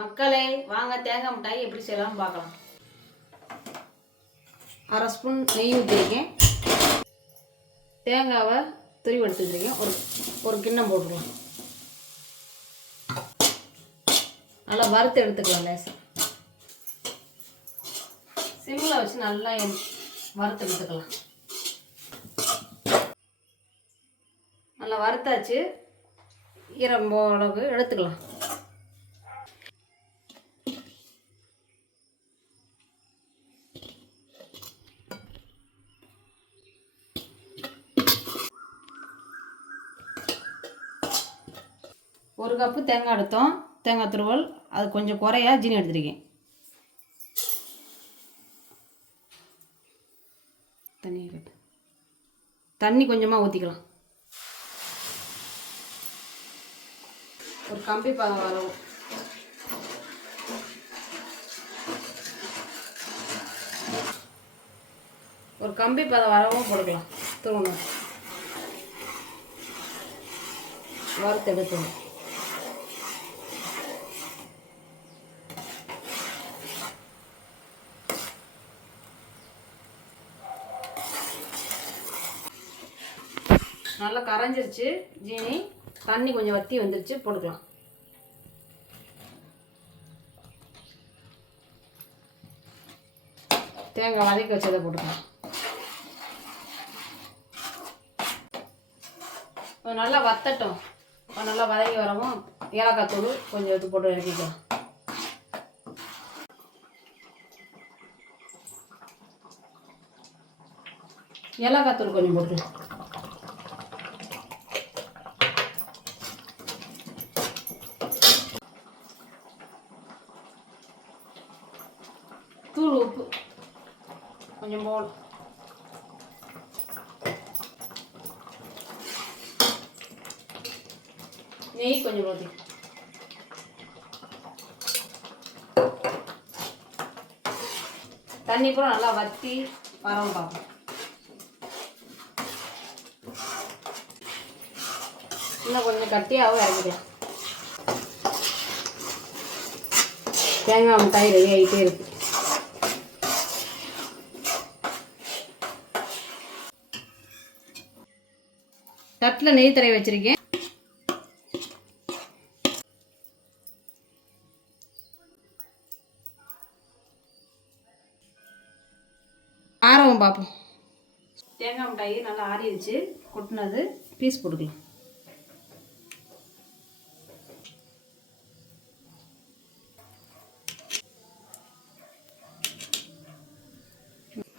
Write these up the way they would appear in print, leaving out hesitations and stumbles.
மக்களே வாங்க தேங்காய் மிட்டாய் எப்படி செய்யலாம்னு பார்க்கலாம். அரை ஸ்பூன் நெய் ஊற்றிருக்கேன். தேங்காவை துருவி எடுத்துக்கிறேன். ஒரு கிண்ணம் போட்டுக்கலாம். நல்லா வறுத்து எடுத்துக்கலாம். லேசாக சிம்மில் வச்சு நல்லா வறுத்து எடுத்துக்கலாம். நல்லா வறுத்தாச்சு. ஈரம் அளவு எடுத்துக்கலாம். ஒரு கப்பு தேங்காய் எடுத்தோம். தேங்காய் துருவல் அது கொஞ்சம் குறையா ஜீனி எடுத்துருக்கேன். தண்ணி கொஞ்சமாக ஊற்றிக்கலாம். ஒரு கம்பி பதம் அளவு வரவும் போட்டுக்கலாம். துருவணும் வறுத்து எடுத்துணும். நல்லா கரைஞ்சிருச்சு ஜீனி. தண்ணி கொஞ்சம் வற்றி வந்துருச்சு. போட்டுக்கலாம். தேங்காய் வதக்கி வச்சதை போட்டுக்கலாம். நல்லா வத்தட்டும். நல்லா வதங்கி வரவும் ஏலக்காய் தூள் கொஞ்சம் எடுத்து போட்டு இறக்கிக்கலாம். ஏலக்காய் தூள் கொஞ்சம் போட்டுக்கலாம். தூள் உப்பு கொஞ்சம் போல். நெய் கொஞ்சம் ஊற்றி தண்ணி கூட நல்லா வற்றி வரவும் பார்ப்போம். இன்னும் கொஞ்சம் கட்டியாகவும் இறங்கிக்கலாம். தேங்காய் மிட்டாய் ரெடி ஆகிட்டே இருக்கு. தட்டில் நெய் தடவி வச்சிருக்கேன். ஆரவும் பார்ப்போம். தேங்காய் மிட்டாய் நல்லா ஆறிடுச்சு. கொட்டினது பீஸ் போட்டுக்கலாம்.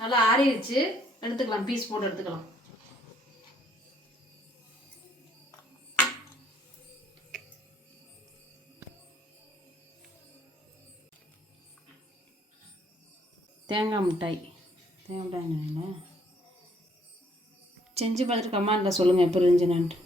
நல்லா ஆறிடுச்சு. எடுத்துக்கலாம். பீஸ் போட்டு எடுத்துக்கலாம். தேங்காய் மிட்டாய் என்ன செஞ்சு பார்த்துட்டு கமெண்டில் சொல்லுங்கள் எப்படி இருந்துச்சுன்னு.